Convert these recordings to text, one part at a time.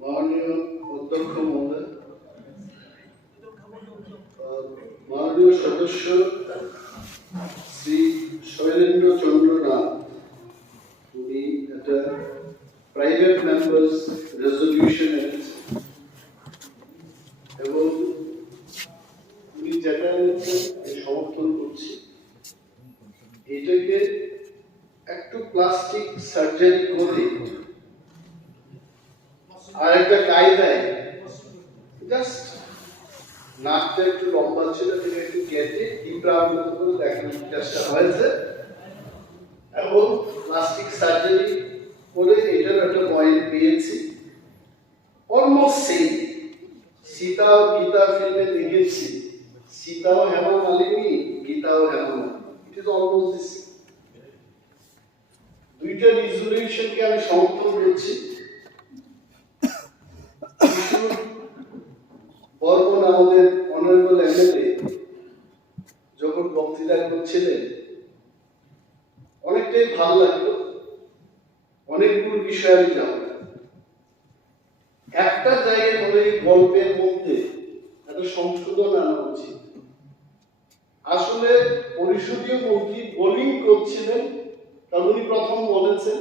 মাননীয় অধ্যক্ষ মহোদয়, মাননীয় সদস্য শ্রী শৈলেন্দ্র চন্দ্র নাথ, উনি একটা প্রাইভেট মেম্বার্স রেজলিউশন এনেছেন এবং উনি যেটা এনেছেন সমর্থন করছি। এটাকে একটু প্লাস্টিক সার্জারি করে আর একটা কায়দায় জাস্ট নাকটা একটু লম্বা ছিল, সেটা একটু কেটে ইমপ্লান্ট করে দেখানোর চেষ্টা হয়েছে এবং প্লাস্টিক সার্জারি করে এটার একটা পয়েন্ট পেয়েছি। অলমোস্ট সেম সীতা ও গীতা ফিল্মে দেখেছি, সীতাও হেমা মালিনী, গীতাও Hema Malini, it is almost this. দুইটা রিজলিউশনকে আমি সমর্থন করছি। বর্মন আমাদের অনারেবল এমএলএ যখন বক্তৃতা করছিলেন অনেকটাই ভালো লাগলো, অনেকগুলো বিষয় আমি জানলাম। একটা জায়গায় বলে গল্পের মধ্যে একটা সংশোধন আনা উচিত। আসলে পরিষদীয় মন্ত্রী বোলিং করছিলেন, কারণ উনি প্রথম বলেছেন,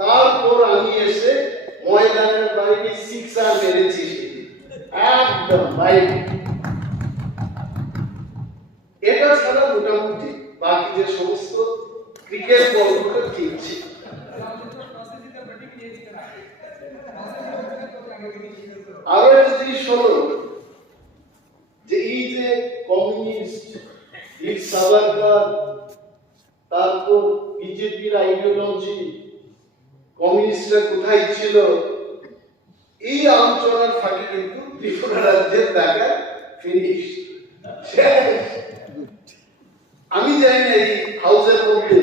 তারপর আমি এসে ময়দানের বাইরে সিক্সার মেরেছি, একদম বাইরে। এটা ছাড়া মোটামুটি বাকি যে সমস্ত ক্রিকেট বলগুলো ঠিক ছিল। আরো একটা জিনিস হলো যে এই যে কমিউনিস্ট, বীর সাভারকার, তারপর বিজেপির আইডিওলজি, কমিউনিস্টরা কোথায় ছিল, এই আলোচনার ফাঁকে কিন্তু ত্রিপুরা রাজ্যের দেখা ফিনিশ। আমি জানি না এই হাউসের মধ্যে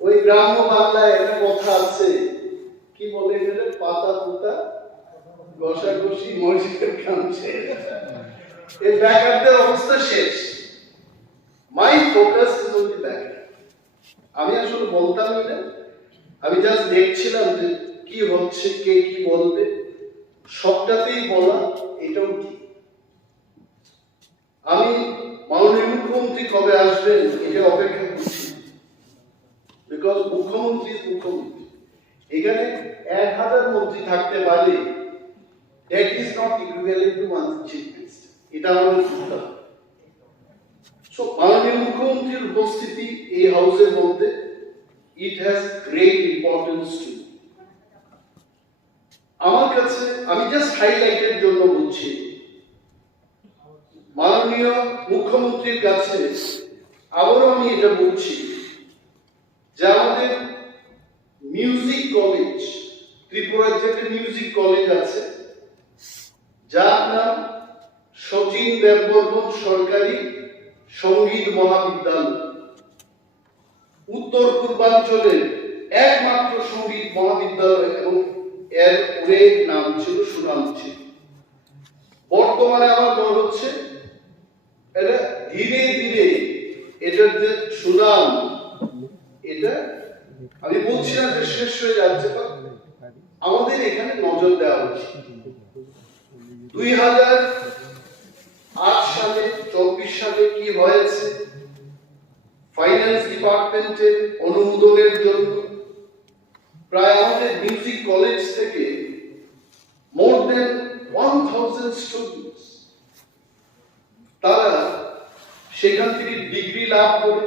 ওই গ্রাম্য বাংলায় একটা কথা আছে, কি বলে এটা, পাতা পুতা ঘষাঘষি মসজিদের কাম শেষ। এই ব্যাকআপের অবস্থা শেষ। মাই focus is on the backup. আমি আসলে বলতাম না, আমি জাস্ট দেখছিলাম যে কি হচ্ছে, কে কি বলবে, সবটাতেই বলা এটাও ঠিক। আমি মাননীয় মুখ্যমন্ত্রী কবে আসবেন এটা অপেক্ষা করছি, বিকজ মুখ্যমন্ত্রী মুখ্যমন্ত্রী। এখানে 1000 মন্ত্রী থাকতে পারে, that is not equivalent to one chief minister. এটা আমাদের বুঝতে হবে। সো মাননীয় মুখ্যমন্ত্রীর উপস্থিতি এই হাউসের মধ্যে it has great importance two আমার কাছে। আমি জাস্ট হাইলাইটের জন্য বলছি, মাননীয় মুখ্যমন্ত্রীর কাছে আবারও আমি এটা বলছি যে আমাদের মিউজিক কলেজ, ত্রিপুরার যে একটা মিউজিক কলেজ আছে যার নাম শচীন দেববর্মন সরকারি সঙ্গীত মহাবিদ্যালয়, উত্তর পূর্বাঞ্চলের একমাত্র সঙ্গীত মহাবিদ্যালয় এবং এর অনেক নাম ছিল, সুনাম ছিল। বর্তমানে আমার মনে হচ্ছে এটা ধীরে ধীরে এটার যে সুনাম, এটা আমি বলছি না যে শেষ হয়ে যাচ্ছে, আমাদের এখানে নজর দেওয়া উচিত। 2008 সালে 24 সালে কি হয়েছে, ফাইন্যান্স ডিপার্টমেন্টের অনুমোদনের জন্য প্রায় আমাদের মিউজিক কলেজ থেকে মোর দেন 1000 স্টুডেন্টস তারা সেখান থেকে ডিগ্রি লাভ করে,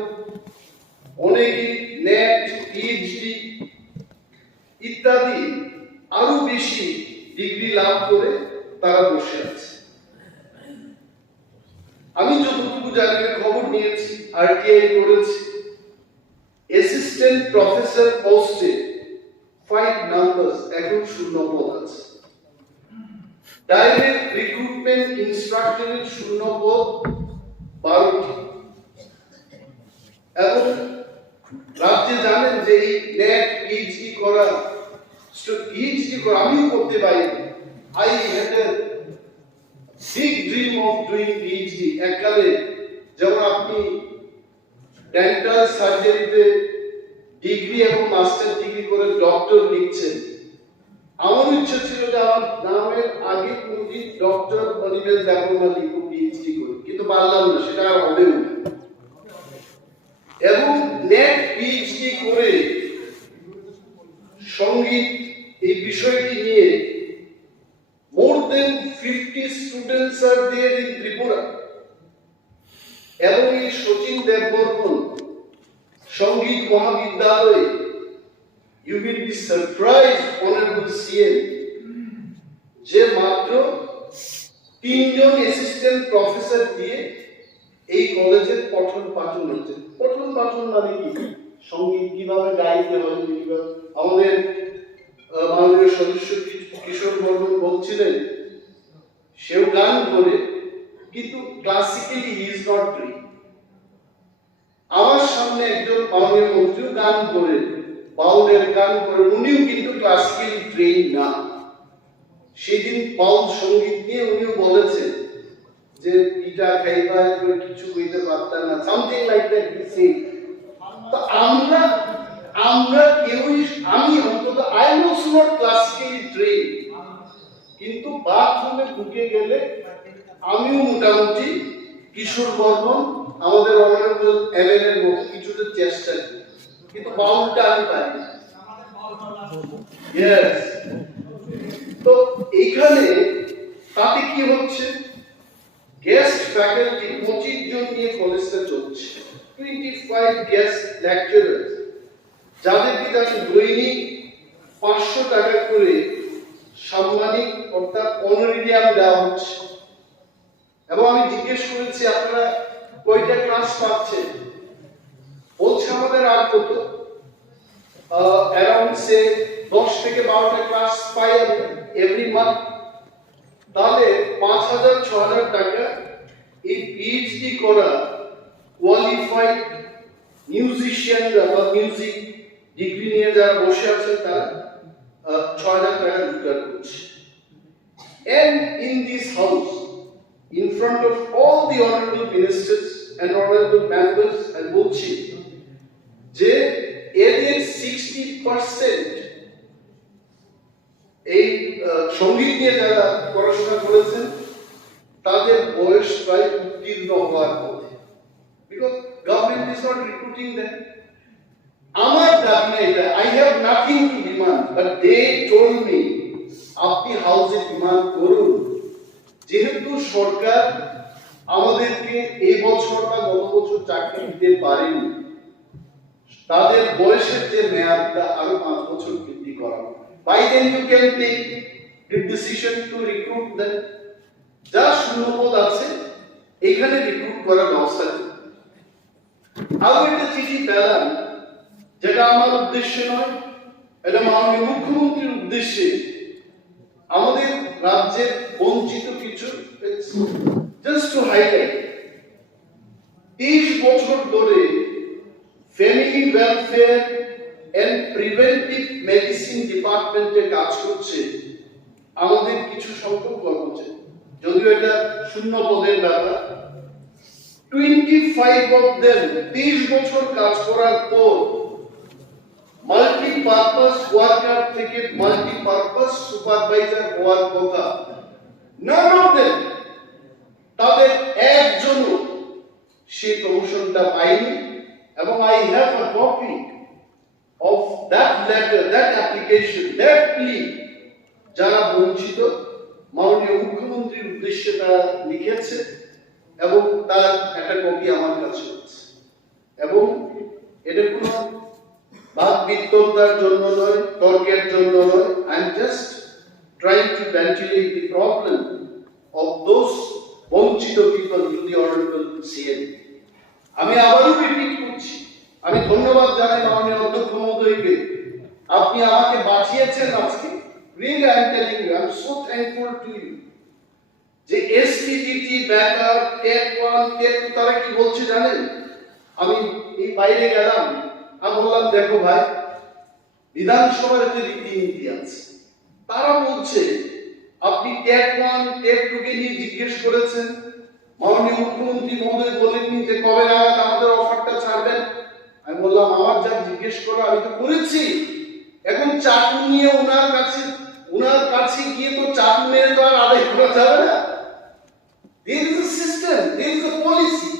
অনেকে নেট, পিএইচডি ইত্যাদি আরো বেশি ডিগ্রি লাভ করে তারা বসে আছে। আমি যতটুকু জানি, খবর নিয়েছি, আরটিআই করেছি, অ্যাসিস্ট্যান্ট প্রফেসর পোস্টে 5 নাম্বারস এখন শূন্য পদ আছে। ডাইরেক্ট রিক্রুটমেন্ট ইনস্ট্রাক্টরের শূন্য পদ 12টি। এবং রাজ্যে জানেন যে এই নেট, পিএইচডি করা, আমিও করতে পারি। I had a big dream of doing PhD. এককালে যেমন আপনি ডেন্টাল সার্জারিতে ডিগ্রি এবং মাস্টার ডিগ্রি করে ডক্টর লিখছেন, আমার ইচ্ছা ছিল যে আমার নামের আগে কোনদিন ডক্টর অনিমেল দেববর্মা লিখব পিএইচডি করি, কিন্তু পারলাম না, সেটা আর হবেও না। এবং নেট পিএইচডি করে সঙ্গীত এই বিষয়টি নিয়ে more than 50 students are there in Tripura. এবং এই শচীন দেববর্মন সঙ্গীত মহাবিদ্যালয়ে, you will be surprised, honorable CM, যে মাত্র 3 জন অ্যাসিস্ট্যান্ট প্রফেসর দিয়ে এই কলেজের পঠন পাঠন হচ্ছে। পঠন পাঠন মানে কি? সঙ্গীত কিভাবে গাইতে হয়, কিভাবে আমাদের মাননীয় সদস্য কিশোর বর্মন বলছিলেন, সেও গান করে, কিন্তু classically he is not train. আমার সামনে একজন মাননীয় মন্ত্রীও গান করে, বাউলের গান করে, উনিও কিন্তু ক্লাসিক্যালি ট্রেন না। সেদিন বাউল সঙ্গীত নিয়ে উনিও বলেছেন যে পিঠা খাইবা করে কিছু কইতে পারতাম না, something like that he said. তো আমরা কেউই, আমি অন্তত I am also not classically train, কিন্তু বাথরুমে ঢুকে গেলে আমিও মোটামুটি কিশোর বর্মন, আমাদের অনারেবল এমএন এর মতো কিছুটা চেষ্টা করি, কিন্তু বাউলটা আমি পারি না। ইয়েস। তো এইখানে তাতে কি হচ্ছে, গেস্ট ফ্যাকাল্টি 25 জন নিয়ে কলেজটা চলছে, 25 গেস্ট লেকচারার, যাদেরকে তাকে দৈনিক 500 টাকা করে সাম্মানিক অর্থাৎ অনারিয়াম দেওয়া হচ্ছে। এবং আমি জিজ্ঞেস করেছি আপনারা কয়টা ক্লাস পাচ্ছেন, বলছে আমাদের আর কত, অ্যারাউন্ড সে 10 থেকে 12টা ক্লাস পাই এভরি মান্থ। তাহলে 5,000-6,000 টাকা এই পিএইচডি করা কোয়ালিফাইড মিউজিশিয়ানরা বা মিউজিক ডিগ্রি নিয়ে যারা বসে আছেন তারা 6,000 টাকা রোজগার করছে। And in this house, in front of all the honorable ministers and honorable members, and বলছি যে এদের 60% এই সঙ্গীত নিয়ে যারা পড়াশোনা করেছেন তাদের বয়স প্রায় উত্তীর্ণ হওয়ার পথে, because government is not recruiting them. আমার দাবি এটা, I have nothing to demand, but they told me আপনি হাউসে ডিমান্ড করুন, যেহেতু সরকার আমাদেরকে এই বছর বা গত বছর চাকরি দিতে পারেনি, তাদের বয়সের যে মেয়াদটা আরো 5 বছর বৃদ্ধি করা। By then you can take the decision to recruit them. যা শূন্যপদ আছে এখানে রিক্রুট করার ব্যবস্থা করুন। আরো একটা চিঠি পেলাম, যেটা আমার উদ্দেশ্য নয়, এটা মাননীয় মুখ্যমন্ত্রীর উদ্দেশ্যে, আমাদের রাজ্যের বঞ্চিত কিছু, জাস্ট টু হাইলাইট, 30 বছর ধরে family welfare and preventive medicine ডিপার্টমেন্টে কাজ করছে আমাদের কিছু সংখ্যক কর্মচারী, যদিও এটা শূন্য পদের ব্যাপার। 25 of them 30 বছর কাজ করার পর মাল্টিপারপাস ওয়ার্কার থেকে মাল্টিপারপাস সুপারভাইজার হওয়ার কথা, none of them, তাদের একজনও সেই প্রমোশনটা পায়নি। এবং I have a copy of that letter, that application, that plea, যারা বঞ্চিত মাননীয় মুখ্যমন্ত্রীর উদ্দেশ্যে তারা লিখেছে, এবং তার একটা কপি আমার কাছে আছে। এবং এটা কোনো বাদ বিতন্ডার জন্য নয়, তর্কের জন্য নয়, I am just trying to ventilate the problem of those বঞ্চিত people to the honorable CM. আমি আবারও রিপিট করছি, আমি ধন্যবাদ জানাই মাননীয় অধ্যক্ষ মহোদয়কে, আপনি আমাকে বাঁচিয়েছেন আজকে। Really, I am telling you, I am so thankful to you. যে এসপিজিটি ব্যাকার টেট 1 টেট 2 তারা কি বলছে জানেন? আমি এই বাইরে গেলাম, আমি বললাম দেখো ভাই, বিধানসভার যে রীতিনীতি আছে, তারা বলছে আপনি টেট 1 টেট 2 কে নিয়ে জিজ্ঞেস করেছেন, মাননীয় মুখ্যমন্ত্রী মহোদয় বলেননি যে কবে নাগাদ আমাদের অফারটা ছাড়বেন। আমি বললাম আমার যা জিজ্ঞেস করা আমি তো করেছি, এখন চাকরি নিয়ে ওনার কাছে যাবে না? There is a system, there is a policy.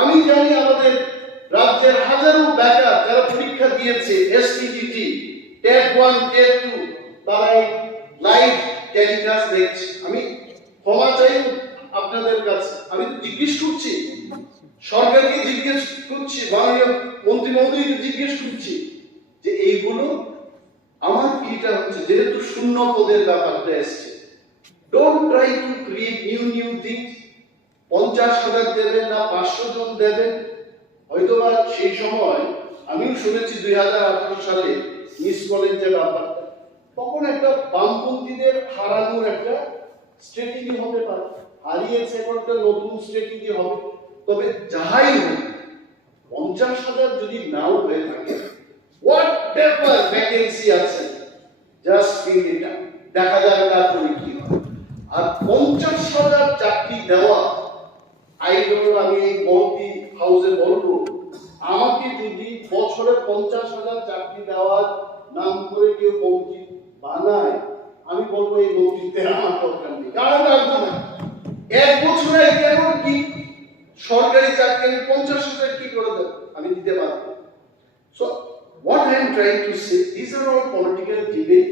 আমি জানি আমাদের রাজ্যের হাজারো বেকার যারা পরীক্ষা দিয়েছে এসটিজিটি, টেট 1, টেট 2, তারা লাইভ টেলিকাস্ট দেখছে। আমি ক্ষমা চাই আপনাদের কাছে, আমি তো জিজ্ঞেস করছি, সরকারকে জিজ্ঞেস করছি, মাননীয় মন্ত্রী মহোদয়কে জিজ্ঞেস করছি যে এইগুলো আমার কিটা হচ্ছে, যেহেতু শূন্য পদের ব্যাপারটা এসছে, don't try to create new things. 50,000 দেবেন না 500 জন দেবেন, হয়তোবা সেই সময় আমিও শুনেছি 2018 সালে মিস কলেজ যে ব্যাপারটা, তখন একটা বামপন্থীদের হারানোর একটা স্ট্র্যাটেজি হতে পারে, হারিয়েছে, এখন একটা নতুন স্ট্র্যাটেজি হবে। তবে যাহাই হোক 50,000 যদি নাও হয়ে থাকে, হোয়াট এভার ভ্যাকেন্সি আছে জাস্ট ফিল ইট আপ, দেখা যাবে তারপরে কি হয়। আর 50,000 চাকরি দেওয়া, আই ডোন্ট নো, আমি এই মন্ত্রী হাউসে বলবো, আমাকে যদি বছরে 50,000 চাকরি দেওয়ার নাম করে কেউ মন্ত্রী বানায়, আমি বলবো এই মন্ত্রীতে আমার দরকার নেই, কারণ রাখবো না। এক বছরে কেন কি সরকারি চাকরি 50,000 কি করে দেব, আমি দিতে পারবো। So what I am trying to say, these are all political debate.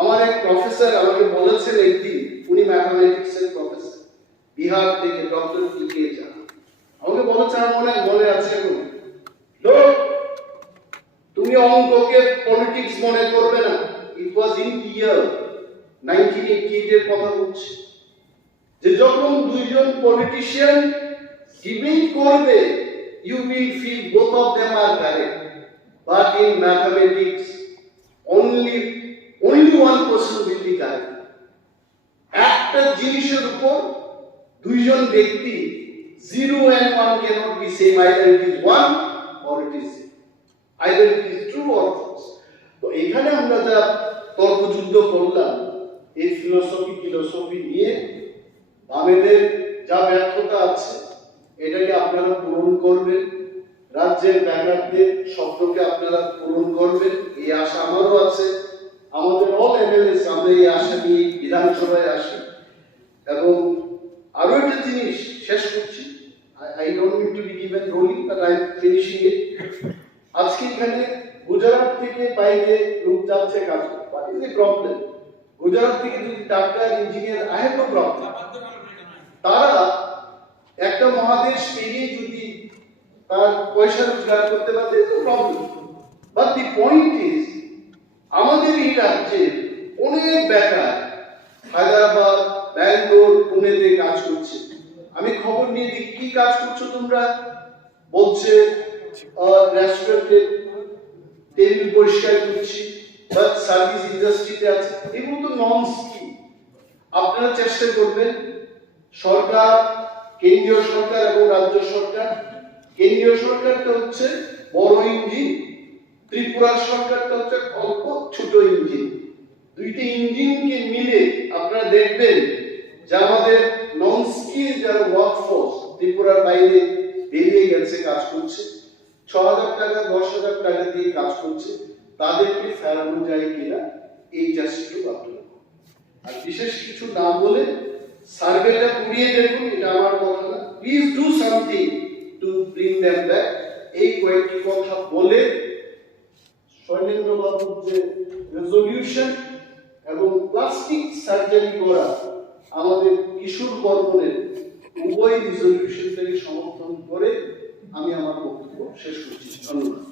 আমার এক প্রফেসর আমাকে বলেছেন একদিন, উনি ম্যাথমেটিক্সের প্রফেসর, বিহার থেকে, ডক্টর টিকে যা, আমাকে বলেছে, আমার মনে আছে এখন, লোক তুমি অঙ্ককে পলিটিক্স মনে করবে না। ইট ওয়াজ ইন ইয়ার 1988 এর কথা বলছি, যে যখন দুইজন পলিটিশিয়ান ডিবেট করবে, you will feel both of them are correct, but in mathematics only one person will be correct. একটা জিনিসের উপর দুইজন ব্যক্তি 0 and 1 cannot be same, either it is 1 or it is 0, either it is true or false. তো এখানে আমরা যা তর্কযুদ্ধ করলাম, এই ফিলোসফি নিয়ে বামেদের যা ব্যর্থতা আছে, এটাকে আপনারা পূরণ করবেন, রাজ্যের বেকারদের স্বপ্নকে আপনারা পূরণ করবেন, এই আশা আমারও আছে। আমাদের অল এমএলএস আমরা এই আশা নিয়ে বিধানসভায় আসি। এবং আরো একটা জিনিস শেষ করছি, I don't need to be given rolling, but I am finishing it. আজকে এখানে গুজরাট থেকে বাইরে লোক যাচ্ছে কাজ করতে, what is the problem? Gujarat থেকে যদি doctor, engineer, I have no problem. তারা একটা মহাদেশ পেরিয়ে যদি তার পয়সা রোজগার করতে পারে, no problem. But the point is, আমাদের এই রাজ্যে অনেক বেকার হায়দ্রাবাদ, ব্যাঙ্গালোর, পুনেতে কাজ করছে। আমি খবর নিয়ে দেখি, কি কাজ করছো তোমরা? বলছে রেস্টুরেন্টে টেবিল পরিষ্কার করছি, বা সার্ভিস ইন্ডাস্ট্রিতে আছে। এগুলো তো নন স্কিল। আপনারা চেষ্টা করবেন, সরকার, কেন্দ্রীয় সরকার এবং রাজ্য সরকার, কেন্দ্রীয় সরকারটা হচ্ছে বড় ইঞ্জিন, ত্রিপুরার সরকারটা হচ্ছে অল্প ছোট ইঞ্জিন। দুইটি ইঞ্জিনকে মিলে আপনারা দেখবেন যে আমাদের নন স্কিল যারা ওয়ার্কফোর্স ত্রিপুরার বাইরে বেরিয়ে গেছে, কাজ করছে, 6,000 টাকা 10,000 টাকা দিয়ে কাজ করছে, তাদেরকে ফেরানো যায় কিনা এই চেষ্টাটুকু আপনারা। আর বিশেষ কিছু না বলে সার্ভেটা পুড়িয়ে দেখুন, এটা আমার কথা না, please do something to bring them back. এই কয়েকটি কথা বলে শৈলেন্দ্র বাবুর যে রেজলিউশন এবং প্লাস্টিক সার্জারি করা আমাদের কিশোর বর্মনের উভয় রেজলিউশন থেকে সমর্থন করে আমি আমার বক্তব্য শেষ করছি। ধন্যবাদ।